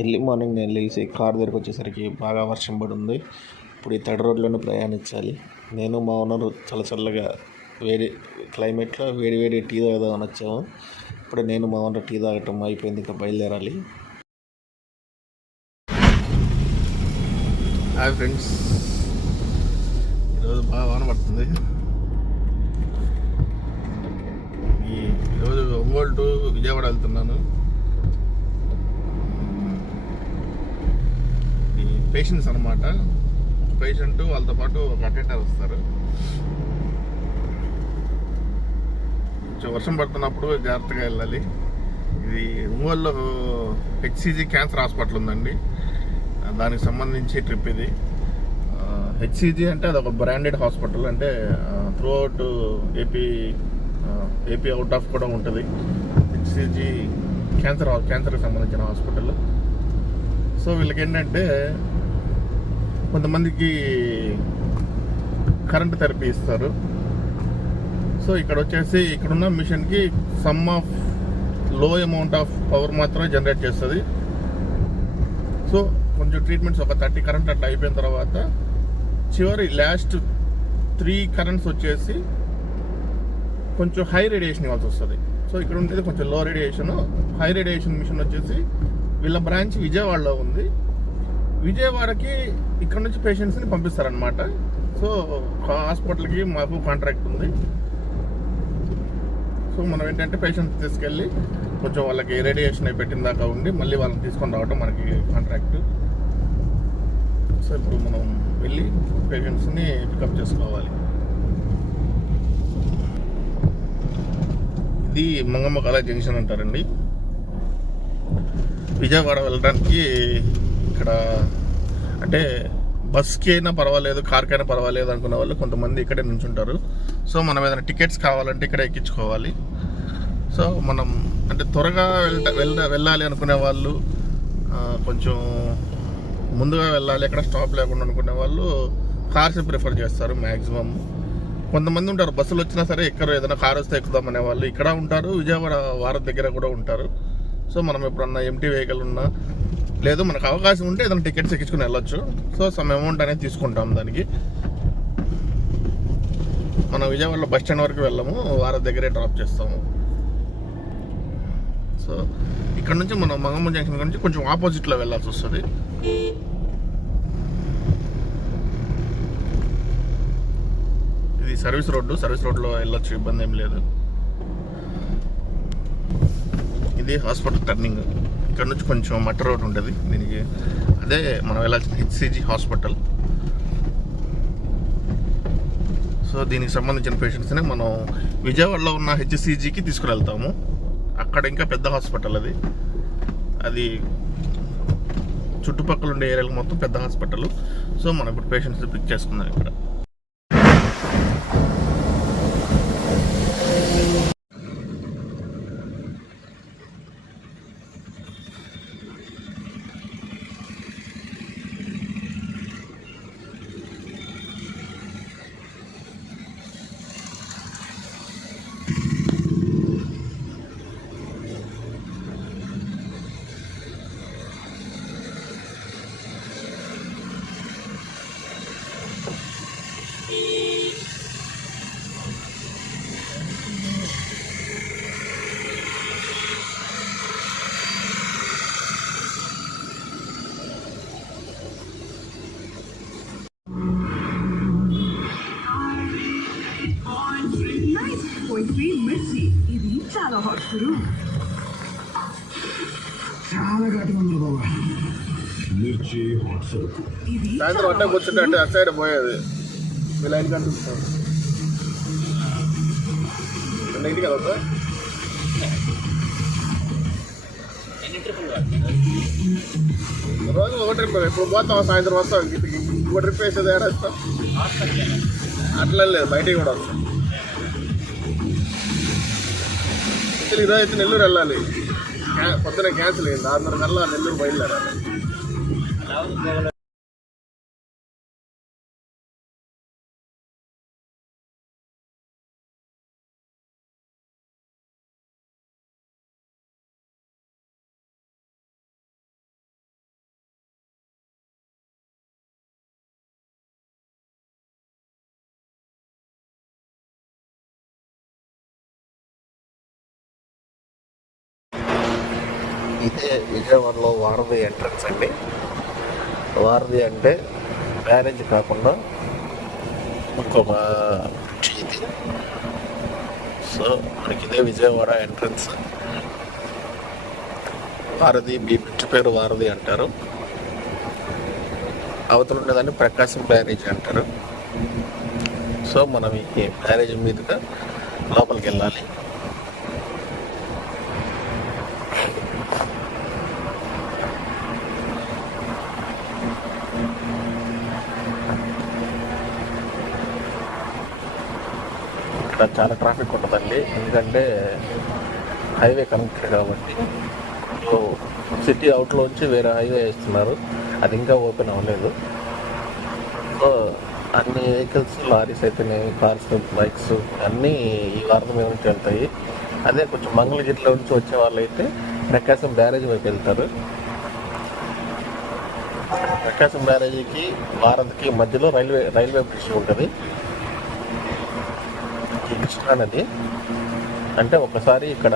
Early morning నేను లేచి car దగ్గరకు వచ్చేసరికి బాగా వర్షం పడింది. ఇప్పుడు ఈ తడి రోడ్లోనే ప్రయాణించాలి. నేను మా ఓనరు చల్లగా వేడి క్లైమేట్లో వేడి టీ తాగుదామని వచ్చాము. ఇప్పుడు నేను మా ఓనర్ టీ తాగటం అయిపోయింది, ఇంకా బయలుదేరాలి. హాయ్ ఫ్రెండ్స్, ఈరోజు బాగా వాన పడుతుంది. ఈరోజు ఒంగోలు టు విజయవాడ వెళ్తున్నాను. ఈ పేషెంట్స్ అనమాట, ఒక పేషెంట్ వాళ్ళతో పాటు ఒక అటెండర్ వస్తారు. కొంచెం వర్షం పడుతున్నప్పుడు జాగ్రత్తగా వెళ్ళాలి. ఇది ఒంగోలులో హెచ్సిజి క్యాన్సర్ హాస్పిటల్ ఉందండి, దానికి సంబంధించి ట్రిప్ ఇది. హెచ్సిజి అంటే అదొక బ్రాండెడ్ హాస్పిటల్, అంటే through out AP out of కూడా ఉంటుంది. హెచ్సిజి క్యాన్సర్కి సంబంధించిన హాస్పిటల్. సో వీళ్ళకి ఏంటంటే కొంతమందికి కరెంట్ థెరపీ ఇస్తారు. సో ఇక్కడ వచ్చేసి ఇక్కడున్న మిషన్కి సమ్ ఆఫ్ లో అమౌంట్ ఆఫ్ పవర్ మాత్రమే జనరేట్ చేస్తుంది. సో కొంచెం ట్రీట్మెంట్స్ ఒక 30 కరెంట్ అట్లా అయిపోయిన తర్వాత చివరి లాస్ట్ 3 కరెంట్స్ వచ్చేసి కొంచెం హై రేడియేషన్ ఇవ్వాల్సి వస్తుంది. సో ఇక్కడ ఉండేది కొంచెం లో రేడియేషన్. హై రేడియేషన్ మిషన్ వచ్చేసి వీళ్ళ బ్రాంచ్ విజయవాడలో ఉంది. విజయవాడకి ఇక్కడ నుంచి పేషెంట్స్ని పంపిస్తారనమాట. సో హాస్పిటల్కి మాకు కాంట్రాక్ట్ ఉంది. సో మనం ఏంటంటే పేషెంట్స్ తీసుకెళ్ళి కొంచెం వాళ్ళకి రేడియేషన్ అయి పెట్టిన దాకా ఉండి మళ్ళీ వాళ్ళని తీసుకొని రావడం మనకి కాంట్రాక్ట్. సో ఇప్పుడు మనం వెళ్ళి పేషెంట్స్ని పికప్ చేసుకోవాలి. ఇది మంగమ్మ కాలేజ్ జంక్షన్ అంటారండి. విజయవాడ వెళ్ళడానికి ఇక్కడ అంటే బస్కి అయినా పర్వాలేదు, కార్కి అయినా పర్వాలేదు అనుకున్న వాళ్ళు కొంతమంది ఇక్కడే నుంచుంటారు. సో మనం ఏదైనా టికెట్స్ కావాలంటే ఇక్కడ ఎక్కించుకోవాలి. సో మనం అంటే త్వరగా వెళ్ళాలి అనుకునే వాళ్ళు, కొంచెం ముందుగా వెళ్ళాలి, ఎక్కడ స్టాప్ లేకుండా అనుకునే వాళ్ళు కార్స్ ప్రిఫర్ చేస్తారు మ్యాక్సిమం. కొంతమంది ఉంటారు బస్సులు వచ్చినా సరే ఎక్కరు, ఏదైనా కార్ వస్తే ఎక్కుదాం అనే వాళ్ళు ఇక్కడ ఉంటారు. విజయవాడ వారం దగ్గర కూడా ఉంటారు. సో మనం ఎప్పుడన్నా ఎంటీ వెహికల్ ఉన్నా లేదు మనకు అవకాశం ఉంటే ఏదైనా టికెట్స్ ఎక్కించుకుని వెళ్ళొచ్చు. సో సమ్ అమౌంట్ అనేది తీసుకుంటాం దానికి. మనం విజయవాడలో బస్ స్టాండ్ వరకు వెళ్ళాము, వారం దగ్గరే డ్రాప్ చేస్తాము. సో ఇక్కడ నుంచి మనం మంగమ్మ జంక్షన్ నుంచి కొంచెం ఆపోజిట్లో వెళ్ళాల్సి వస్తుంది. ఇది సర్వీస్ రోడ్లో వెళ్ళొచ్చు, ఇబ్బంది ఏం లేదు. ఇది హాస్పిటల్ టర్నింగ్. ఇక్కడ నుంచి కొంచెం మట్ట రోడ్ ఉంటుంది దీనికి, అదే మనం వెళ్ళాల్సిన హెచ్సిజి హాస్పిటల్. సో దీనికి సంబంధించిన పేషెంట్స్ని మనం విజయవాడలో ఉన్న హెచ్సిజికి తీసుకువెళ్తాము. అక్కడ ఇంకా పెద్ద హాస్పిటల్ అది చుట్టుపక్కల ఉండే ఏరియాలకు మొత్తం పెద్ద హాస్పిటల్. సో మనం ఇప్పుడు పేషెంట్స్ పిక్ చేసుకుందాం ఇక్కడ. ఇది చాలా హాట్ గురు, చాలా ఘాటుగా ఉంది బాబా. మిర్చి హాట్ సరుకు. సాయంత్రం అట్ట కూర్చుంటే అంటే అటు సైడ్ పోయేది మీ లైన్ కనిపిస్తాం ఇంటికి కదా. రోజు ఒక ట్రిప్, ఇప్పుడు పోతాం సాయంత్రం వస్తాం ఇంటికి, ఇంకో ట్రిప్ వేసేది ఏడేస్తాం. అట్లా లేదు, బయటికి కూడా వస్తాం. ఈరోజు అయితే నెల్లూరు వెళ్ళాలి, పొద్దున క్యాన్సిల్ అయింది. 6:30 కల్లా నెల్లూరు బయలుదేరాలి. ఇదే విజయవాడలో వారధి ఎంట్రన్స్ అండి. వారధి అంటే బ్యారేజ్ కాకుండా ఇంకొక ఇది. సో మనకి ఇదే విజయవాడ ఎంట్రన్స్. వారధి బ్రిడ్జ్ పేరు వారధి అంటారు. అవతల ఉండేదాన్ని ప్రకాశం బ్యారేజ్ అంటారు. సో మనం ఈ బ్యారేజ్ మీదుగా లోపలికి వెళ్ళాలి. ఇక్కడ చాలా ట్రాఫిక్ ఉంటుందండి, ఎందుకంటే హైవే కనెక్టెడ్ కాబట్టి. సో సిటీ అవుట్లోంచి వేరే హైవే వేస్తున్నారు, అది ఇంకా ఓపెన్ అవ్వలేదు. సో అన్ని వెహికల్స్, లారీస్ అయితేనేవి, కార్స్, బైక్స్ అన్నీ ఈ వారధి మీద నుంచి వెళ్తాయి. అదే కొంచెం మంగళగిరిలో నుంచి వచ్చే వాళ్ళు అయితే ప్రకాశం బ్యారేజ్ వైపు వెళ్తారు. ప్రకాశం బ్యారేజీకి వారధికి మధ్యలో రైల్వే బ్రిడ్జ్ ఉంటుంది. ఈ కృష్ణా నది అంటే ఒకసారి ఇక్కడ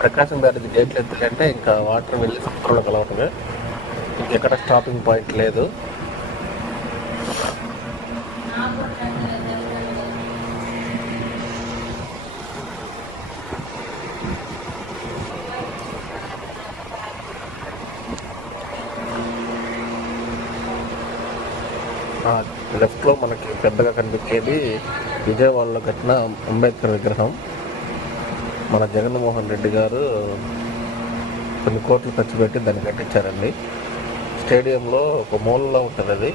ప్రకాశం బ్యారేజ్ గేట్లు ఎత్తాలంటే ఇంకా వాటర్ వెళ్ళి సముద్రంలో కలవటమే, ఇంకెక్కడ స్టాపింగ్ పాయింట్ లేదు. లెఫ్ట్లో మనకి పెద్దగా కనిపించేది విజయవాడలో కట్టిన అంబేద్కర్ విగ్రహం. మన జగన్మోహన్ రెడ్డి గారు కొన్ని కోట్లు ఖర్చు పెట్టి దాన్ని కట్టించారండి. స్టేడియంలో ఒక మూలలో ఉంటుంది అది,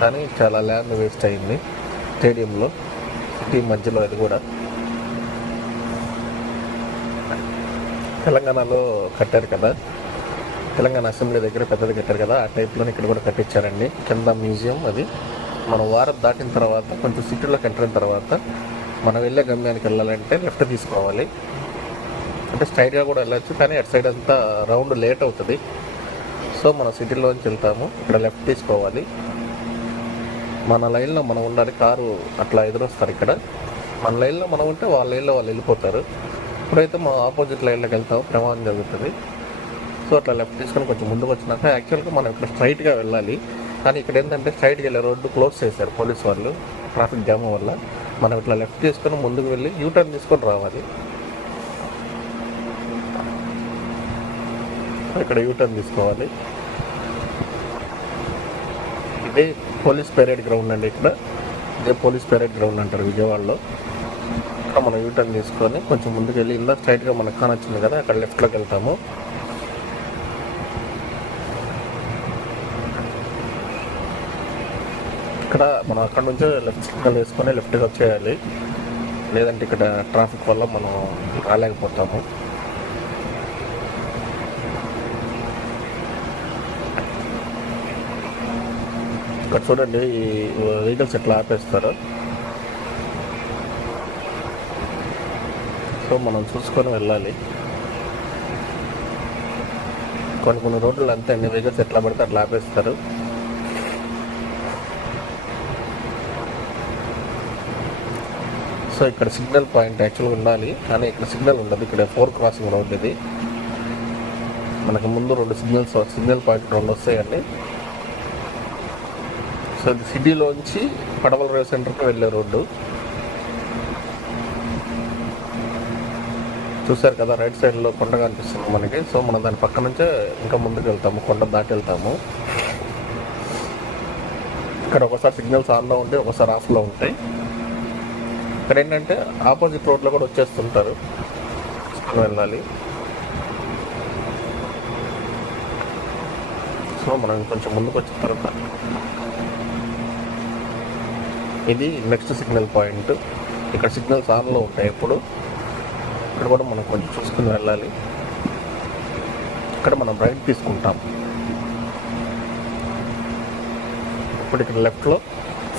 కానీ చాలా ల్యాండ్ వేస్ట్ అయింది స్టేడియంలో, సిటీ మధ్యలో. అది కూడా తెలంగాణలో కట్టారు కదా, తెలంగాణ అసెంబ్లీ దగ్గర పెద్దది కట్టారు కదా, ఆ టైప్లోనే ఇక్కడ కూడా కట్టించారండి. కింద మ్యూజియం అది. మనం వారం దాటిన తర్వాత కొంచెం సిటీలోకి ఎంటర్ అయిన తర్వాత మనం వెళ్ళే గమ్యానికి వెళ్ళాలంటే లెఫ్ట్ తీసుకోవాలి. అంటే స్ట్రైట్గా కూడా వెళ్ళచ్చు, కానీ అటు సైడ్ అంతా రౌండ్ లేట్ అవుతుంది. సో మనం సిటీలోంచి వెళ్తాము, ఇక్కడ లెఫ్ట్ తీసుకోవాలి. మన లైన్లో మనం ఉండాలి, కారు అట్లా ఎదురొస్తారు. ఇక్కడ మన లైన్లో మనం ఉంటే వాళ్ళ లైన్లో వాళ్ళు వెళ్ళిపోతారు. ఇప్పుడైతే మనం ఆపోజిట్ లైన్లోకి వెళ్తాము, ప్రమాదం జరుగుతుంది. సో అట్లా లెఫ్ట్ తీసుకొని కొంచెం ముందుకు వచ్చినాక యాక్చువల్గా మనం ఇక్కడ స్ట్రైట్గా వెళ్ళాలి, కానీ ఇక్కడ ఏంటంటే స్ట్రైట్కి వెళ్ళే రోడ్డు క్లోజ్ చేశారు పోలీస్ వాళ్ళు, ట్రాఫిక్ జామ్ వల్ల. మనం ఇట్లా లెఫ్ట్ తీసుకొని ముందుకు వెళ్ళి యూటర్న్ తీసుకొని రావాలి. ఇక్కడ యూటర్న్ తీసుకోవాలి. ఇదే పోలీస్ పెరేడ్ గ్రౌండ్ అండి. ఇక్కడ ఇదే పోలీస్ పెరేడ్ గ్రౌండ్ అంటారు విజయవాడలో. ఇక్కడ మనం యూటర్న్ తీసుకొని కొంచెం ముందుకు వెళ్ళి ఇలా స్ట్రైట్గా మనకు కానొచ్చింది కదా, అక్కడ లెఫ్ట్లోకి వెళ్తాము. ఇక్కడ మనం అక్కడ నుంచే లెఫ్ట్ సిగ్నల్ వేసుకొని లెఫ్ట్గా వచ్చేయాలి, లేదంటే ఇక్కడ ట్రాఫిక్ వల్ల మనం రాలేకపోతాము. ఇక్కడ చూడండి ఈ వెహికల్స్ ఎట్లా ఆపేస్తారు. సో మనం చూసుకొని వెళ్ళాలి. కొన్ని రోడ్లు అంతే అండి, వెహికల్స్ ఎట్లా పడితే అట్లా ఆపేస్తారు. సో ఇక్కడ సిగ్నల్ పాయింట్ యాక్చువల్గా ఉండాలి, కానీ ఇక్కడ సిగ్నల్ ఉండదు. ఇక్కడ 4 క్రాసింగ్ రోడ్ ఇది. మనకు ముందు సిగ్నల్ పాయింట్ 2 వస్తాయండి. సో ఇది సిటీలోంచి పడవల రేవ్ సెంటర్కి వెళ్ళే రోడ్డు. చూసారు కదా, రైట్ సైడ్లో కొండ కనిపిస్తుంది మనకి. సో మనం దాని పక్క నుంచే ఇంకా ముందుకు వెళ్తాము, కొండ దాటి వెళ్తాము. ఇక్కడ ఒకసారి సిగ్నల్స్ ఆన్లో ఉంటాయి, ఒకసారి ఆఫ్లో ఉంటాయి. ఇక్కడ ఏంటంటే ఆపోజిట్ రోడ్లో కూడా వచ్చేస్తుంటారు, వెళ్ళాలి. సో మనం కొంచెం ముందుకు వచ్చిన తర్వాత ఇది నెక్స్ట్ సిగ్నల్ పాయింట్. ఇక్కడ సిగ్నల్స్ ఆన్లో ఉంటాయి ఎప్పుడు. ఇక్కడ కూడా మనం కొంచెం చూసుకుని వెళ్ళాలి. ఇక్కడ మనం రైట్ తీసుకుంటాం. ఇప్పుడు ఇక్కడ లెఫ్ట్లో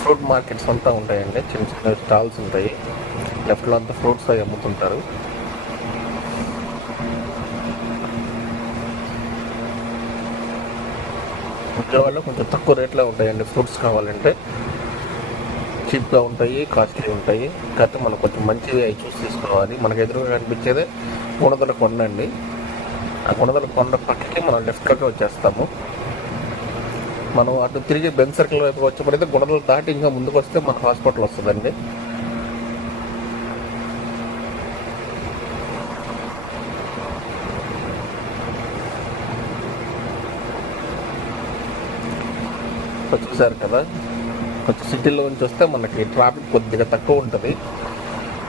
ఫ్రూట్ మార్కెట్స్ అంతా ఉంటాయండి, చిన్న చిన్న స్టాల్స్ ఉంటాయి. లెఫ్ట్లో అంతా ఫ్రూట్స్ అవి అమ్ముతుంటారు. విజయవాడలో కొంచెం తక్కువ రేట్లో ఉంటాయండి ఫ్రూట్స్. కావాలంటే చీప్గా ఉంటాయి, కాస్ట్లీ ఉంటాయి. కాకపోతే మనం కొంచెం మంచివి అవి చూసి తీసుకోవాలి. మనకు ఎదురుగా కనిపించేదే 300 కొండ అండి. ఆ గుణదల కొండ పక్కకి మనం లెఫ్ట్లోకి వచ్చేస్తాము. మనం అటు తిరిగి బెంజ్ సర్కిల్ వైపు వచ్చేప్పుడైతే గుణదలు దాటి ఇంకా ముందుకు వస్తే మన హాస్పిటల్ వస్తుందండి. చూసారు కదా, కొంచెం సిటీలో నుంచి వస్తే మనకి ట్రాఫిక్ కొద్దిగా తక్కువ ఉంటుంది,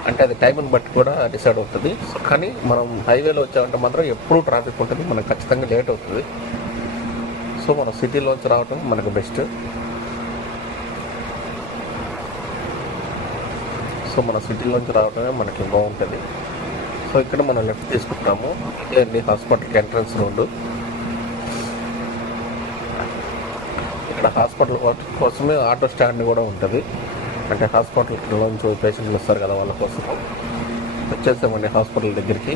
అంటే అది టైంని బట్టి కూడా డిసైడ్ అవుతుంది. సో కానీ మనం హైవేలో వచ్చామంటే మాత్రం ఎప్పుడూ ట్రాఫిక్ ఉంటుంది, మనకు ఖచ్చితంగా లేట్ అవుతుంది. సో మనం సిటీలోంచి రావటం మనకు బెస్ట్. సో మన సిటీలోంచి రావటమే మనకి బాగుంటుంది. సో ఇక్కడ మనం లెఫ్ట్ తీసుకుంటాము. ఇదే అండి హాస్పిటల్కి ఎంట్రన్స్ రోడ్డు. ఇక్కడ హాస్పిటల్ కోసమే ఆటో స్టాండ్ కూడా ఉంటుంది, అంటే హాస్పిటల్లోంచి పేషెంట్లు వస్తారు కదా వాళ్ళ కోసం. వచ్చేసామండి హాస్పిటల్ దగ్గరికి.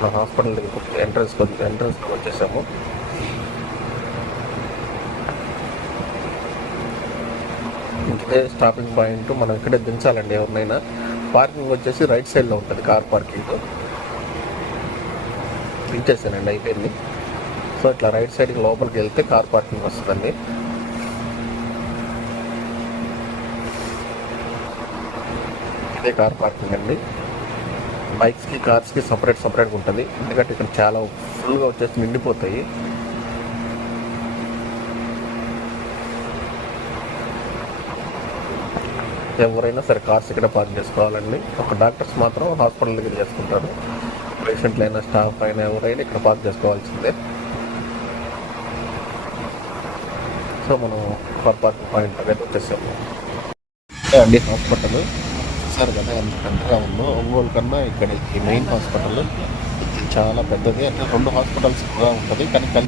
మన హాస్పిటల్ దగ్గరికి ఎంట్రన్స్లో వచ్చేసాము. ఇదే స్టాపింగ్ పాయింట్, మనం ఇక్కడే దించాలండి ఎవరినైనా. పార్కింగ్ వచ్చేసి రైట్ సైడ్లో ఉంటుంది, కార్ పార్కింగ్. దించేసానండి, అయిపోయింది. సో ఇట్లా రైట్ సైడ్కి లోపలికి వెళ్తే కార్ పార్కింగ్ వస్తుందండి. ఇదే కార్ పార్కింగ్ అండి. బైక్స్కి కార్స్కి సపరేట్గా ఉంటుంది, ఎందుకంటే ఇక్కడ చాలా ఫుల్గా వచ్చేసి నిండిపోతాయి. ఎవరైనా సరే కార్స్ ఇక్కడ పార్క్ చేసుకోవాలండి. ఒక డాక్టర్స్ మాత్రం హాస్పిటల్ దగ్గర చేసుకుంటారు, పేషెంట్లు అయినా స్టాఫ్ అయినా ఎవరైనా ఇక్కడ పార్క్ చేసుకోవాల్సిందే. సో మనం కార్ పార్కింగ్ పాయింట్ దగ్గర వచ్చేసాము అండి. హాస్పిటల్ చూసారు కదా ఎంత పెద్దగా ఉందో. ఒంగోలు కన్నా ఇక్కడ ఈ మెయిన్ హాస్పిటల్ చాలా పెద్దది, అంటే 2 హాస్పిటల్స్ కూడా ఉంటుంది, కానీ